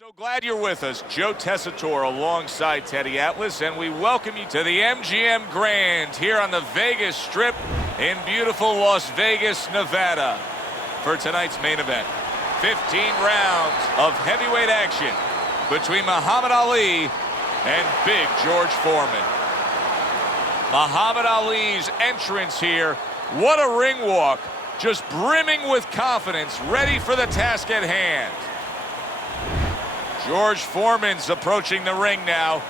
So glad you're with us. Joe Tessitore alongside Teddy Atlas, and we welcome you to the MGM Grand here on the Vegas Strip in beautiful Las Vegas, Nevada for tonight's main event. 15 rounds of heavyweight action between Muhammad Ali and Big George Foreman. Muhammad Ali's entrance here, what a ring walk, just brimming with confidence, ready for the task at hand. George Foreman's approaching the ring now,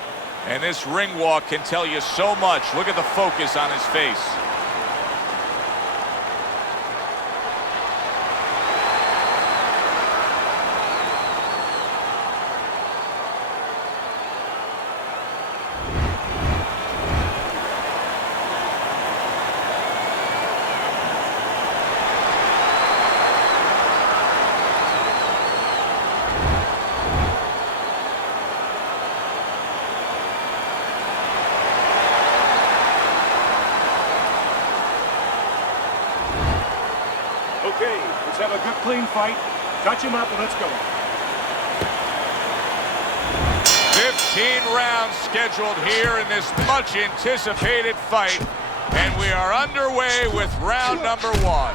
and this ring walk can tell you so much. Look at the focus on his face. Okay, let's have a good, clean fight. Touch him up and let's go. 15 rounds scheduled here in this much anticipated fight, and we are underway with round number one.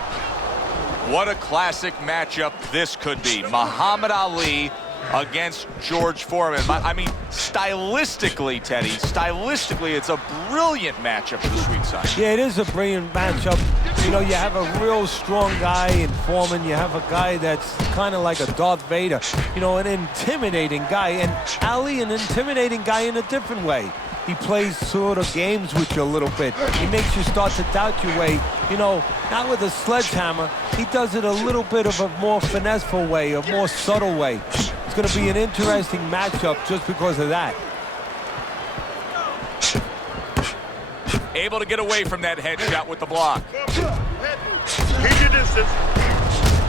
What a classic matchup this could be. Muhammad Ali against George Foreman. I mean, stylistically, Teddy, it's a brilliant matchup for the sweet side. Yeah, it is a brilliant matchup. You know, you have a real strong guy in Foreman. You have a guy that's kind of like a Darth Vader, you know, an intimidating guy. And Ali, an intimidating guy in a different way. He plays sort of games with you a little bit. He makes you start to doubt your way. You know, not with a sledgehammer. He does it a little bit of a more finesseful way, a more subtle way. It's going to be an interesting matchup just because of that. Able to get away from that headshot with the block. Keep your distance.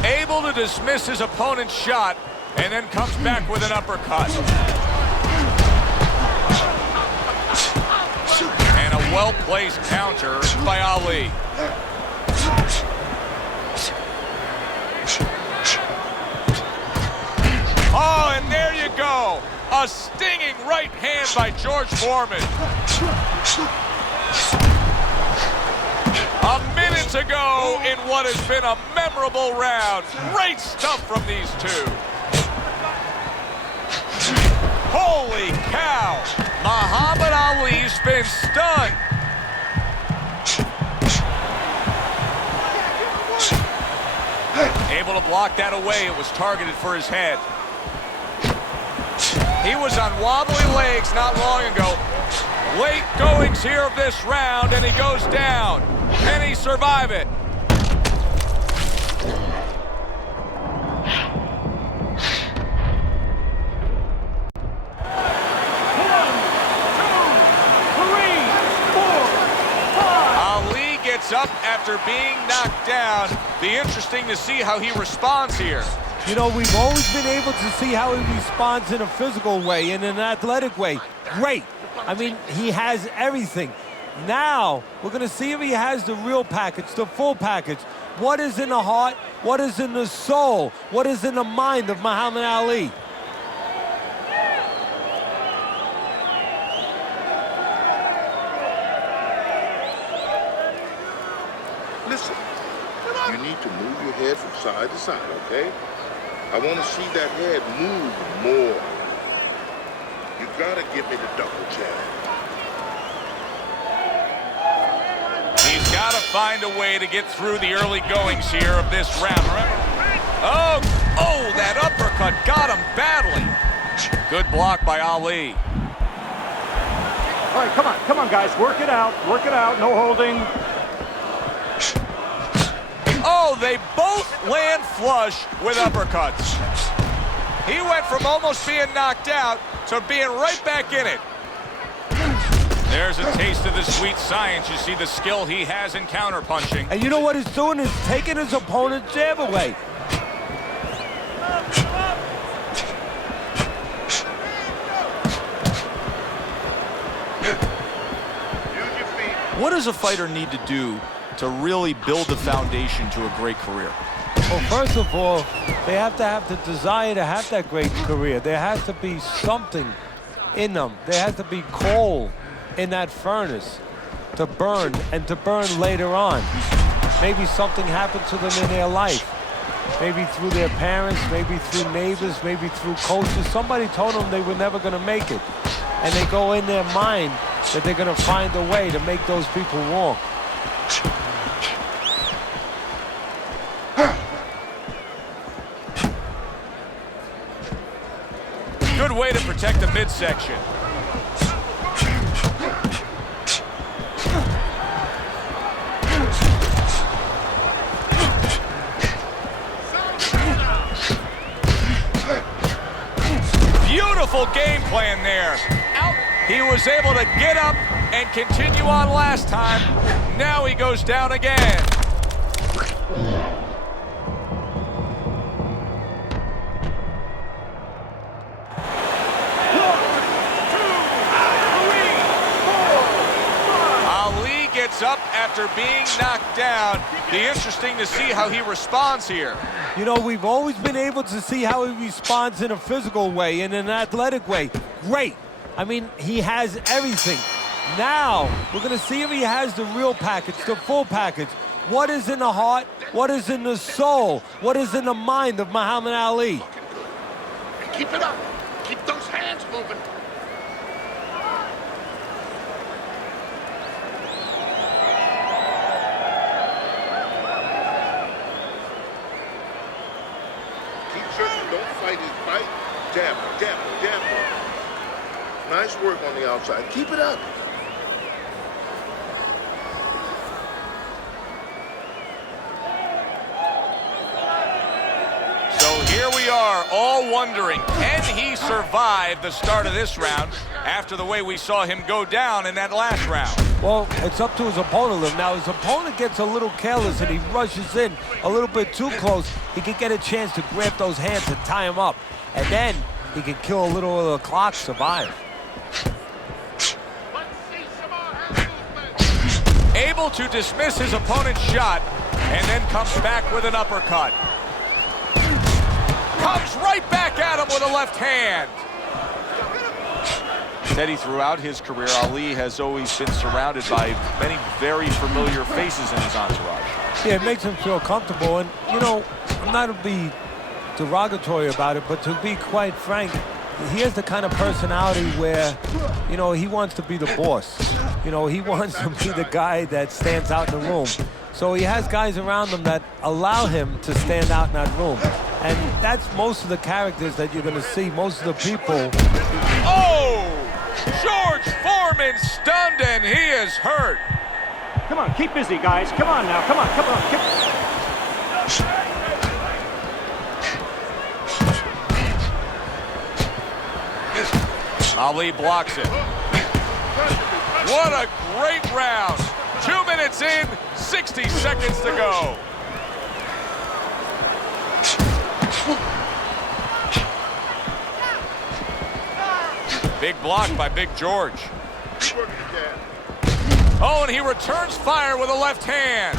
Able to dismiss his opponent's shot and then comes back with an uppercut. And a well-placed counter by Ali. Oh, and there you go. A stinging right hand by George Foreman. A minute to go in what has been a memorable round. Great stuff from these two. Holy cow! Muhammad Ali's been stunned. Able to block that away. It was targeted for his head. He was on wobbly legs not long ago. Late goings here of this round, and he goes down. Can he survive it? Ali gets up after being knocked down. Be interesting to see how he responds here. You know, we've always been able to see how he responds in a physical way, in an athletic way. Great. I mean, he has everything. Now, we're going to see if he has the real package, the full package. What is in the heart? What is in the soul? What is in the mind of Muhammad Ali? Listen, you need to move your head from side to side, okay? I want to see that head move more. You gotta give me the double jab. He's got to find a way to get through the early goings here of this round. Oh, that uppercut got him badly. Good block by Ali. All right, come on, guys. Work it out, no holding. Oh, they both land flush with uppercuts. He went from almost being knocked out to being right back in it. There's a taste of the sweet science. You see the skill he has in counterpunching. And you know what he's doing? He's taking his opponent's jab away. What does a fighter need to do to really build the foundation to a great career? Well, first of all, they have to have the desire to have that great career. There has to be something in them. There has to be coal in that furnace to burn, and to burn later on. Maybe something happened to them in their life. Maybe through their parents, maybe through neighbors, maybe through coaches. Somebody told them they were never going to make it. And they go in their mind that they're going to find a way to make those people walk. Good way to protect the midsection. Beautiful game plan there. Out. He was able to get up and continue on last time. Now he goes down again. Ali gets up after being knocked down. Be interesting to see how he responds here. You know, we've always been able to see how he responds in a physical way, in an athletic way. Great. I mean, he has everything. Now, we're going to see if he has the real package, the full package. What is in the heart? What is in the soul? What is in the mind of Muhammad Ali? Keep it up. Keep those hands moving. Don't fight his fight. Jab, jab, jab. Nice work on the outside. Keep it up. So here we are, all wondering, can he survive the start of this round after the way we saw him go down in that last round? Well, it's up to his opponent. Now, his opponent gets a little careless and he rushes in a little bit too close. He can get a chance to grab those hands and tie him up. And then he can kill a little of the clock, survive. Able to dismiss his opponent's shot and then comes back with an uppercut. Comes right back at him with a left hand. Teddy, throughout his career, Ali has always been surrounded by many very familiar faces in his entourage. Yeah, it makes him feel comfortable. And, you know, I'm not to be derogatory about it, but to be quite frank, he has the kind of personality where, you know, he wants to be the boss. You know, he wants to be the guy that stands out in the room. So he has guys around him that allow him to stand out in that room. And that's most of the characters that you're going to see, most of the people. Oh! George Foreman stunned and he is hurt. Come on, keep busy, guys. Come on now, come on, come on. Ali blocks it. What a great round. 2 minutes in, 60 seconds to go. Big block by Big George. Oh, and he returns fire with a left hand.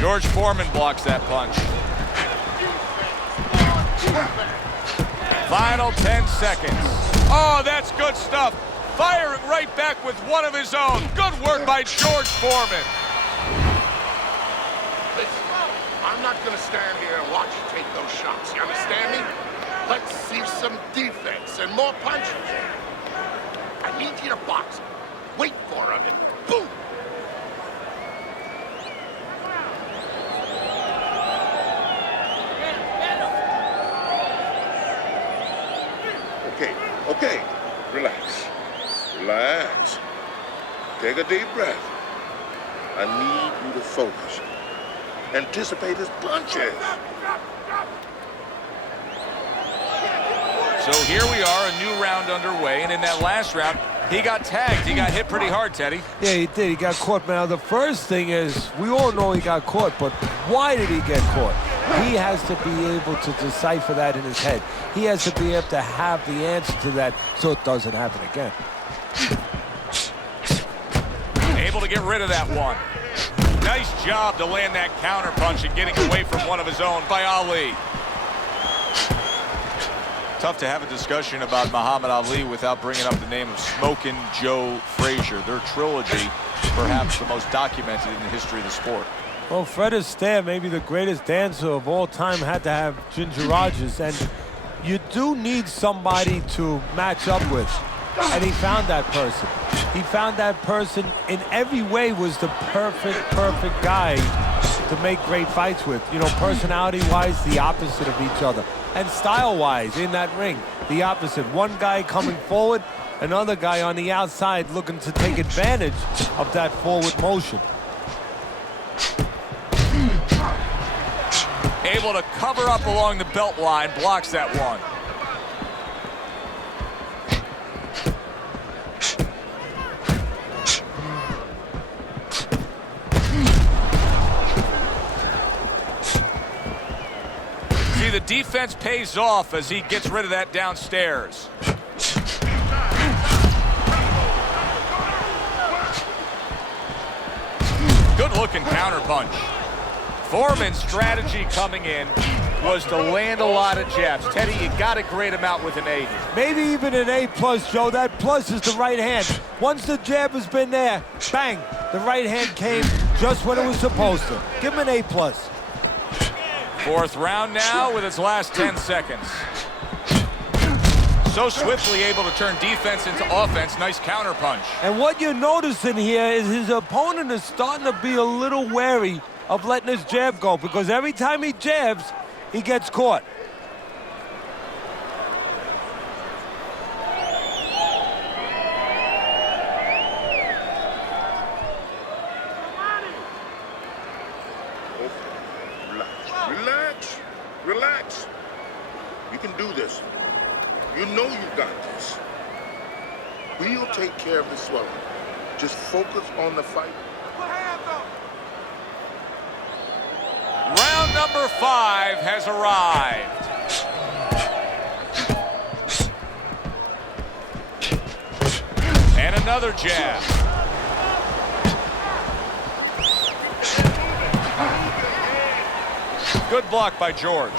George Foreman blocks that punch. Final 10 seconds. Oh, that's good stuff. Firing right back with one of his own. Good work by George Foreman. I'm not going to stand here and watch you take those shots. You understand me? Let's see some defense and more punches. I need you to box. Wait for him and boom! Okay, relax. Relax. Take a deep breath. I need you to focus. Anticipate his punches. So here we are, a new round underway, and in that last round, he got tagged. He got hit pretty hard, Teddy. Yeah, he did. He got caught. Now, the first thing is, we all know he got caught, but why did he get caught? He has to be able to decipher that in his head. He has to be able to have the answer to that so it doesn't happen again. to get rid of that one. Nice job to land that counter punch and getting away from one of his own by Ali. Tough to have a discussion about Muhammad Ali without bringing up the name of Smokin' Joe Frazier. Their trilogy, perhaps the most documented in the history of the sport. Well, Fred Astaire, maybe the greatest dancer of all time, had to have Ginger Rogers, and you do need somebody to match up with, and he found that person. He found that person in every way, was the perfect guy to make great fights with. You know, personality-wise, the opposite of each other. And style-wise, in that ring, the opposite. One guy coming forward, another guy on the outside looking to take advantage of that forward motion. Able to cover up along the belt line, blocks that one. See, the defense pays off as he gets rid of that downstairs. Good looking counter punch. Foreman's strategy coming in was to land a lot of jabs. Teddy, you got to grade him out with an A. Maybe even an A+, Joe. That plus is the right hand. Once the jab has been there, bang, the right hand came just when it was supposed to. Give him an A+. Fourth round now with its last 10 seconds. So swiftly able to turn defense into offense. Nice counter punch. And what you're noticing here is his opponent is starting to be a little wary of letting his jab go, because every time he jabs, he gets caught. Relax. You can do this. You know you got this. We'll take care of the swelling. Just focus on the fight. Round number 5 has arrived. And another jab. Good block by George.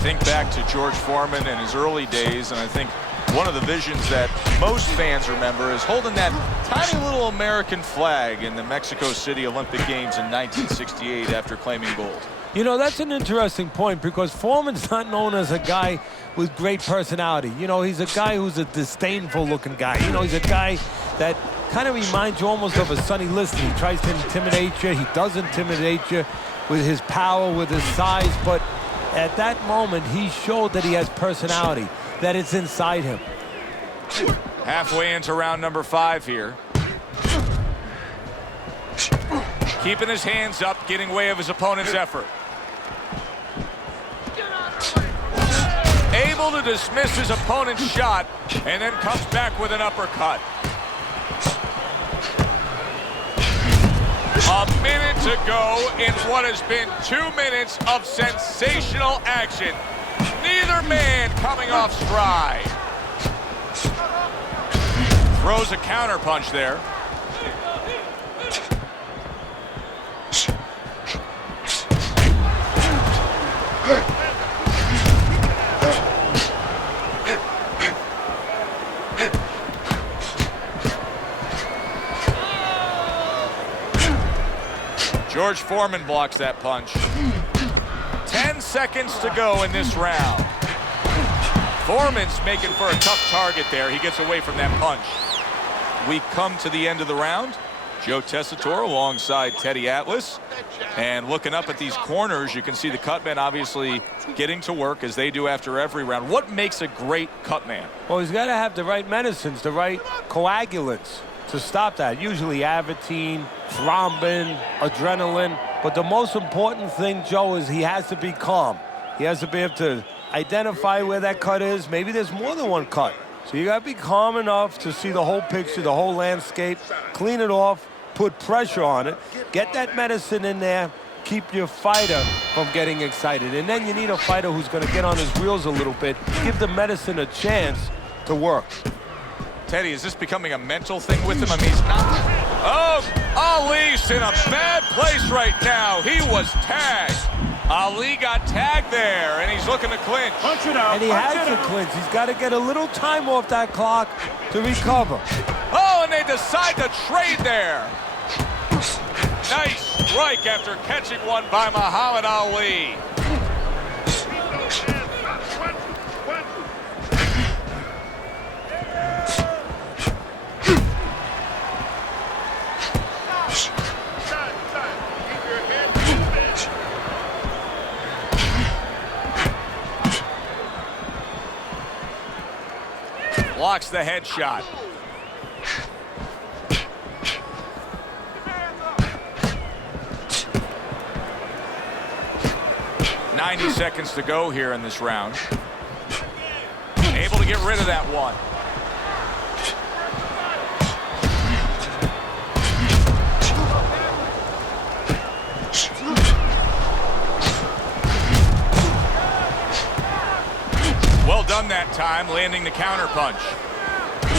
Think back to George Foreman and his early days, and I think one of the visions that most fans remember is holding that tiny little American flag in the Mexico City Olympic Games in 1968 after claiming gold. You know, that's an interesting point, because Foreman's not known as a guy with great personality. You know, he's a guy who's a disdainful-looking guy. You know, he's a guy that kind of reminds you almost of a Sonny Liston. He tries to intimidate you. He does intimidate you with his power, with his size, but at that moment, he showed that he has personality, that it's inside him. Halfway into round number 5 here. Keeping his hands up, getting way of his opponent's effort. Able to dismiss his opponent's shot, and then comes back with an uppercut. A minute to go in what has been 2 minutes of sensational action. Neither man coming off stride. Throws a counter punch there. George Foreman blocks that punch. 10 seconds to go in this round. Foreman's making for a tough target there. He gets away from that punch. We come to the end of the round. Joe Tessitore alongside Teddy Atlas. And looking up at these corners, you can see the cutman obviously getting to work as they do after every round. What makes a great cutman? Well, he's got to have the right medicines, the right coagulants to stop that. Usually Avitine, thrombin, adrenaline. But the most important thing, Joe, is he has to be calm. He has to be able to identify where that cut is. Maybe there's more than one cut. So you got to be calm enough to see the whole picture, the whole landscape, clean it off, put pressure on it, get that medicine in there, keep your fighter from getting excited. And then you need a fighter who's going to get on his wheels a little bit, give the medicine a chance to work. Teddy, is this becoming a mental thing with him? I mean, he's not... Oh, Ali's in a bad place right now. He was tagged. Ali got tagged there, and he's looking to clinch. Punch it out. And he has to clinch. He's got to get a little time off that clock to recover. Oh, and they decide to trade there. Nice strike after catching one by Muhammad Ali. Blocks the headshot. "90 seconds to go here in this round." Able to get rid of that one. Well done that time, landing the counterpunch.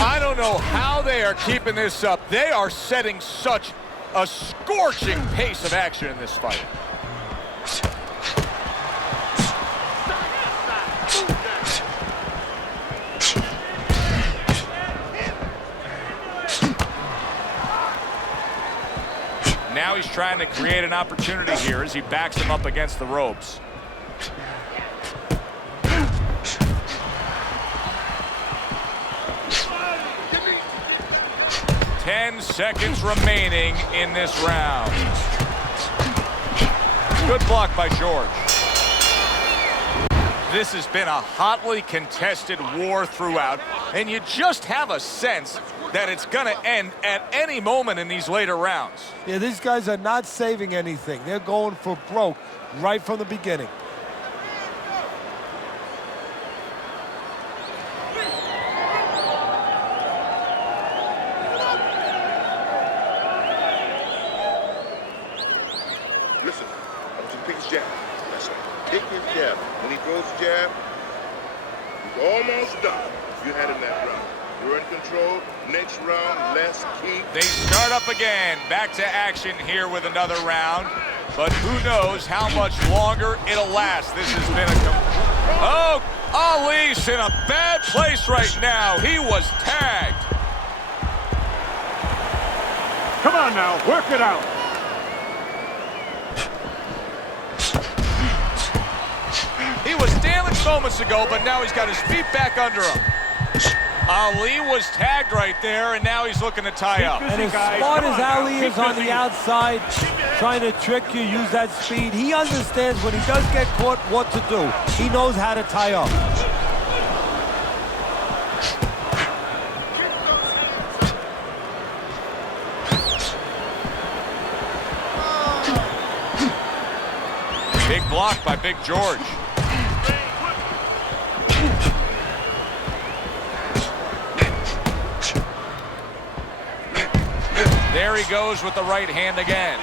I don't know how they are keeping this up. They are setting such a scorching pace of action in this fight. Now he's trying to create an opportunity here as he backs him up against the ropes. 10 seconds remaining in this round. Good block by George. This has been a hotly contested war throughout, and you just have a sense that it's going to end at any moment in these later rounds. Yeah, these guys are not saving anything. They're going for broke right from the beginning. Listen, I want you to pick his jab. Listen, pick his jab. When he throws the jab, he's almost done. You had him that round. You're in control. Next round, let's keep. They start up again. Back to action here with another round. But who knows how much longer it'll last. This has been a... Oh, Ali's in a bad place right now. He was tagged. Come on now, work it out. He was damaged moments ago, but now he's got his feet back under him. Ali was tagged right there, and now he's looking to tie up. And as smart as Ali is on the outside, trying to trick you, use that speed, he understands when he does get caught what to do. He knows how to tie up. Big block by Big George. There he goes with the right hand again.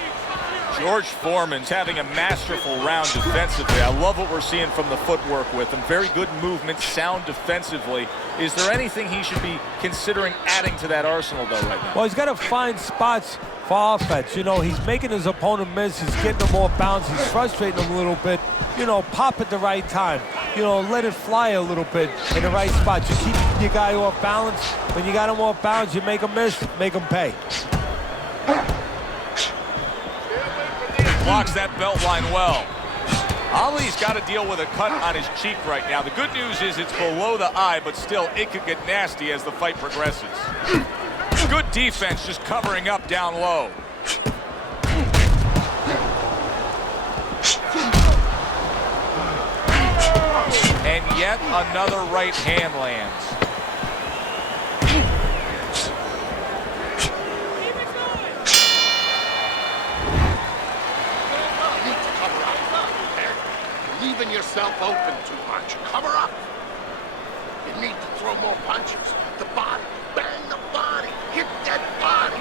George Foreman's having a masterful round defensively. I love what we're seeing from the footwork with him. Very good movement, sound defensively. Is there anything he should be considering adding to that arsenal, though, right now? Well, he's got to find spots for offense. You know, he's making his opponent miss. He's getting him off balance. He's frustrating him a little bit. You know, pop at the right time. You know, let it fly a little bit in the right spot. You keep your guy off balance. When you got him off balance, you make him miss, make him pay. Blocks that belt line well. Ali's got to deal with a cut on his cheek right now. The good news is it's below the eye, but still, it could get nasty as the fight progresses. Good defense, just covering up down low. And yet another right hand lands. Leaving yourself open too much. Cover up. You need to throw more punches. The body. Bang the body. Hit that body.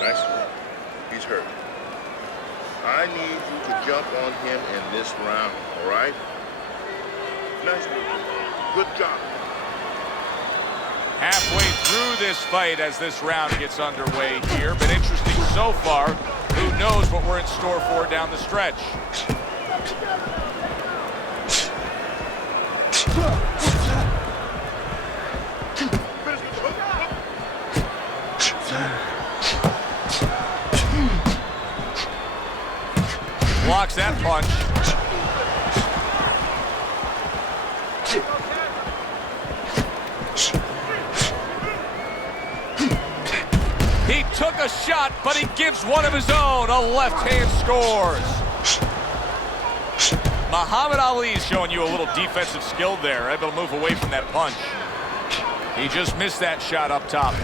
Nice work. He's hurt. I need you to jump on him in this round, all right? Nice work. Good job. Halfway through this fight as this round gets underway here. Been interesting so far. Who knows what we're in store for down the stretch. Blocks that punch. He took a shot, but he gives one of his own. A left hand scores. Muhammad Ali is showing you a little defensive skill there, able to move away from that punch. He just missed that shot up top.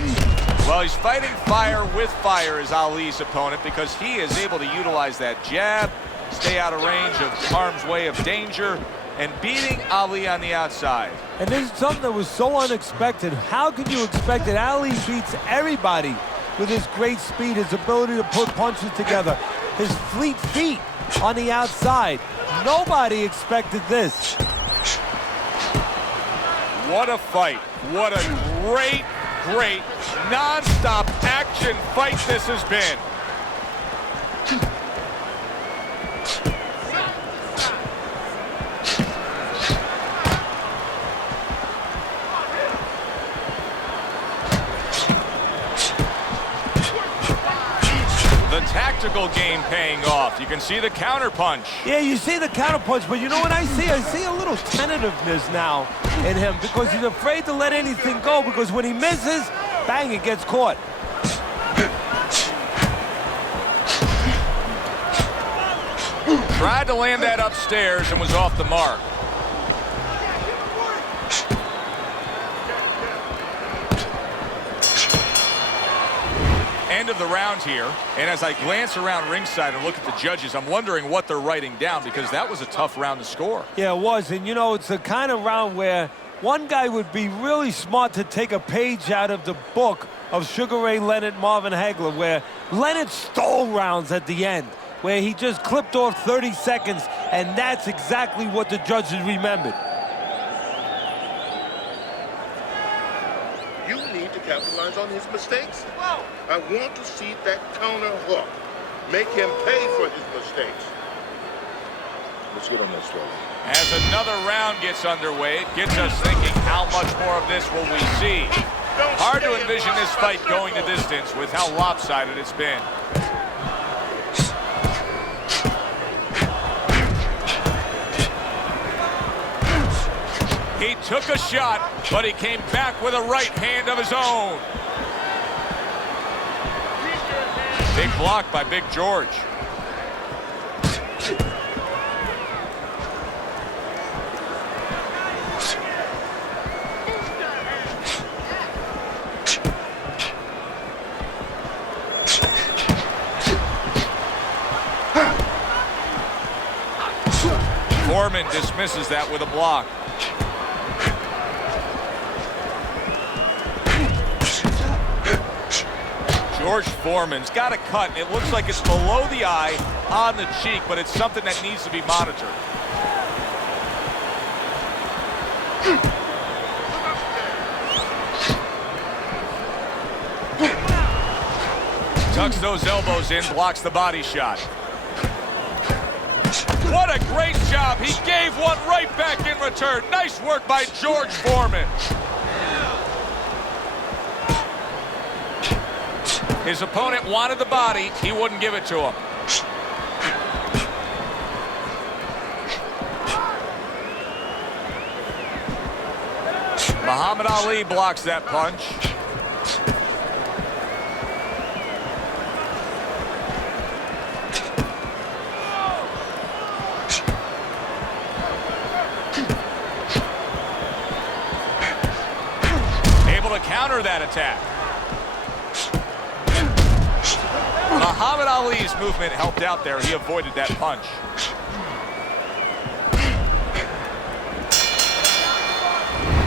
Well, he's fighting fire with fire as Ali's opponent because he is able to utilize that jab, stay out of range of harm's way of danger, and beating Ali on the outside. And this is something that was so unexpected. How could you expect that Ali beats everybody with his great speed, his ability to put punches together, his fleet feet on the outside? Nobody expected this. What a fight. What a great, great, non-stop action fight this has been. The tactical game paying off. You can see the counter punch. Yeah, you see the counter punch, but you know what I see? I see a little tentativeness now in him because he's afraid to let anything go because when he misses, bang, it gets caught. Tried to land that upstairs and was off the mark. End of the round here, and as I glance around ringside and look at the judges, I'm wondering what they're writing down because that was a tough round to score. Yeah, it was, and you know, it's the kind of round where one guy would be really smart to take a page out of the book of Sugar Ray Leonard, Marvin Hagler, where Leonard stole rounds at the end, where he just clipped off 30 seconds, and that's exactly what the judges remembered. You need to capitalize on his mistakes. I want to see that counter hook. Make him pay for his mistakes. Let's get on that swallow. As another round gets underway, it gets us thinking, how much more of this will we see? Hard to envision this fight going the distance with how lopsided it's been. He took a shot, but he came back with a right hand of his own. Big block by Big George. Foreman dismisses that with a block. George Foreman's got a cut, and it looks like it's below the eye on the cheek, but it's something that needs to be monitored. Tucks those elbows in, blocks the body shot. What a great job. He gave one right back in return. Nice work by George Foreman. His opponent wanted the body. He wouldn't give it to him. Muhammad Ali blocks that punch. Able to counter that attack. Muhammad Ali's movement helped out there. He avoided that punch.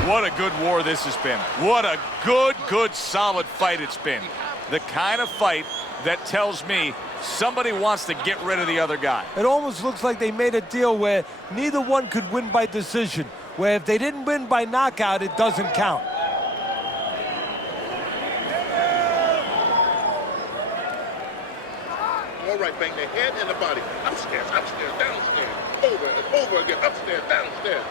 What a good war this has been. What a good, solid fight it's been. The kind of fight that tells me somebody wants to get rid of the other guy. It almost looks like they made a deal where neither one could win by decision, where if they didn't win by knockout, it doesn't count. All right, bang the head and the body. Upstairs, downstairs, over and over again, upstairs, downstairs.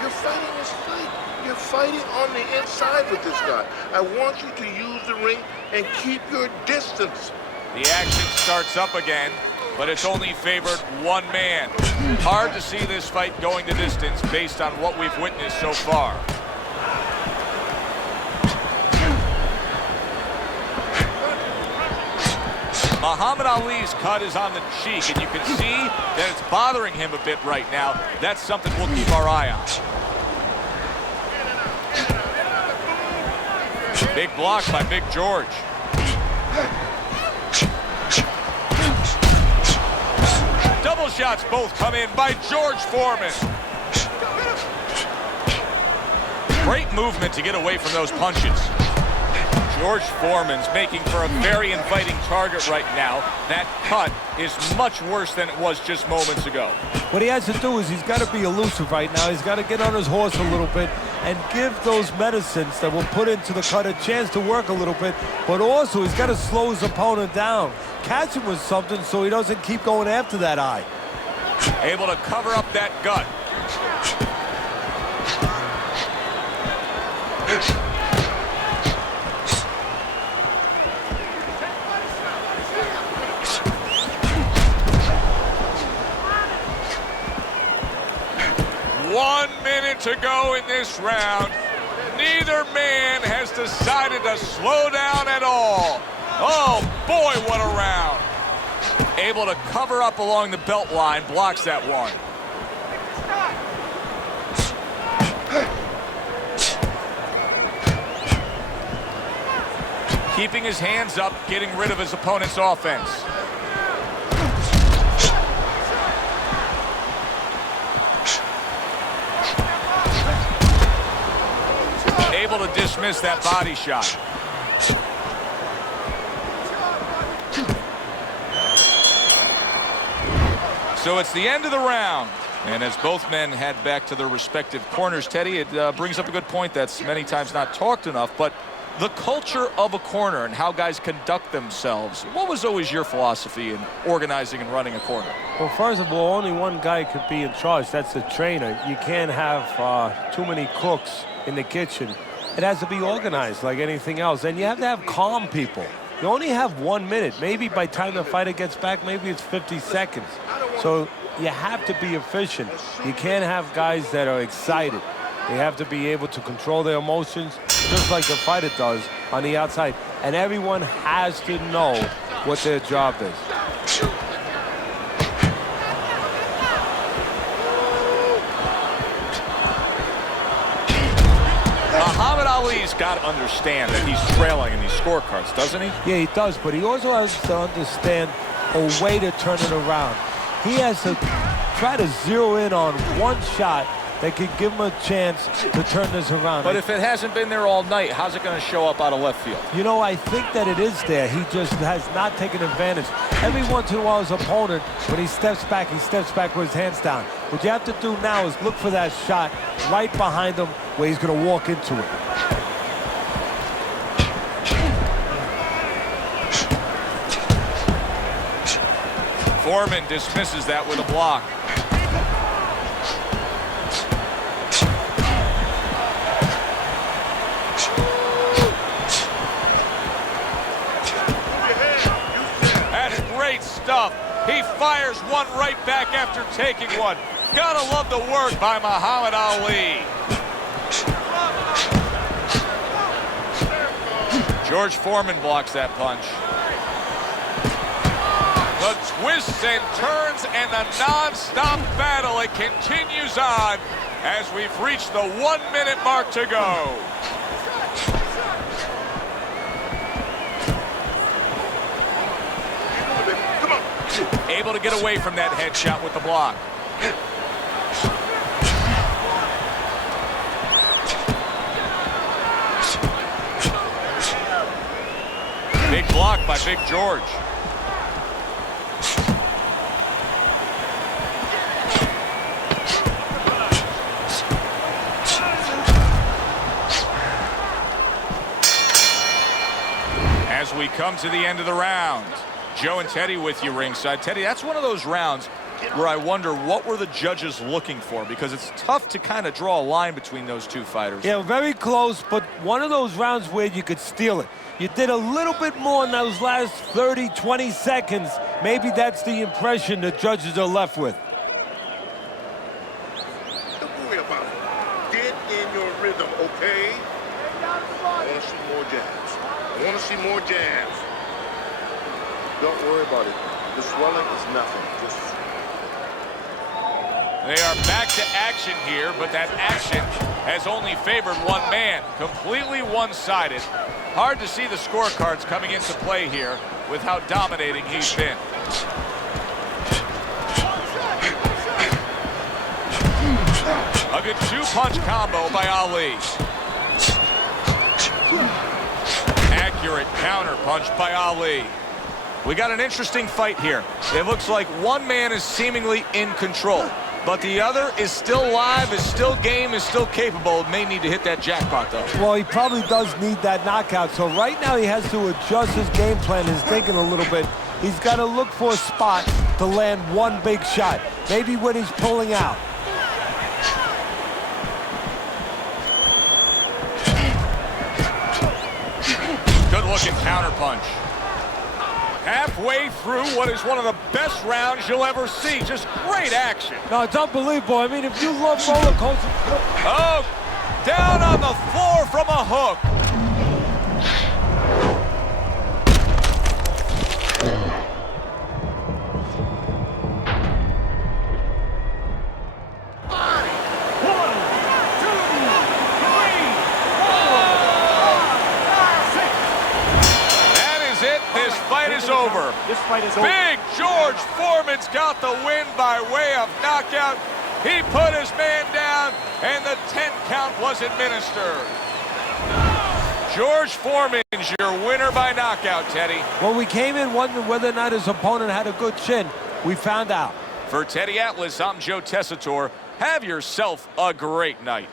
You're fighting this fight. You're fighting on the inside with this guy. I want you to use the ring and keep your distance. The action starts up again, but it's only favored one man. Hard to see this fight going the distance based on what we've witnessed so far. Muhammad Ali's cut is on the cheek, and you can see that it's bothering him a bit right now. That's something we'll keep our eye on. Big block by Big George. Double shots both come in by George Foreman. Great movement to get away from those punches. George Foreman's making for a very inviting target right now. That cut is much worse than it was just moments ago. What he has to do is he's got to be elusive right now. He's got to get on his horse a little bit and give those medicines that will put into the cut a chance to work a little bit, but also he's got to slow his opponent down. Catch him with something so he doesn't keep going after that eye. Able to cover up that gut. One minute to go in this round. Neither man has decided to slow down at all. Oh boy, what a round. Able to cover up along the belt line, blocks that one. Keeping his hands up, getting rid of his opponent's offense. Able to dismiss that body shot. So it's the end of the round. And as both men head back to their respective corners, Teddy, it brings up a good point that's many times not talked enough, but the culture of a corner and how guys conduct themselves. What was always your philosophy in organizing and running a corner? Well, first of all, only one guy could be in charge. That's the trainer. You can't have too many cooks in the kitchen. It has to be organized like anything else. And you have to have calm people. You only have 1 minute. Maybe by the time the fighter gets back, maybe it's 50 seconds. So you have to be efficient. You can't have guys that are excited. They have to be able to control their emotions just like a fighter does on the outside. And everyone has to know what their job is. Muhammad Ali's got to understand that he's trailing in these scorecards, doesn't he? Yeah, he does, but he also has to understand a way to turn it around. He has to try to zero in on one shot that could give him a chance to turn this around. But if it hasn't been there all night, how's it going to show up out of left field? You know, I think that it is there. He just has not taken advantage. Every once in a while, his opponent, when he steps back with his hands down. What you have to do now is look for that shot right behind him where he's going to walk into it. Foreman dismisses that with a block. That's great stuff. He fires one right back after taking one. Gotta love the work by Muhammad Ali. George Foreman blocks that punch. The twists and turns and the non-stop battle, it continues on as we've reached the 1 minute mark to go. Come on. Able to get away from that headshot with the block. Big Big block by Big George. As we come to the end of the round, Joe and Teddy with you ringside. Teddy, that's one of those rounds where I wonder what were the judges looking for, because it's tough to kind of draw a line between those two fighters. Yeah, very close, but one of those rounds where you could steal it. You did a little bit more in those last 30, 20 seconds. Maybe that's the impression the judges are left with. Don't worry about it. Get in your rhythm, okay? I want to see more jabs. I want to see more jabs. Don't worry about it. The swelling is nothing. Just... They are back to action here, but that action has only favored one man. Completely one-sided. Hard to see the scorecards coming into play here with how dominating he's been. A good two-punch combo by Ali. Accurate counter punch by Ali. We got an interesting fight here. It looks like one man is seemingly in control, but the other is still live, is still game, is still capable. May need to hit that jackpot, though. Well, he probably does need that knockout. So right now he has to adjust his game plan, his thinking a little bit. He's got to look for a spot to land one big shot. Maybe when he's pulling out. Good-looking counterpunch. Halfway through what is one of the best rounds you'll ever see. Just great action. No, it's unbelievable. I mean, if you love roller coasters... Oh, down on the floor from a hook. This fight is over. This fight is over. Big George Foreman's got the win by way of knockout. He put his man down, and the 10 count was administered. George Foreman's your winner by knockout, Teddy. Well, we came in wondering whether or not his opponent had a good chin. We found out. For Teddy Atlas, I'm Joe Tessitore. Have yourself a great night.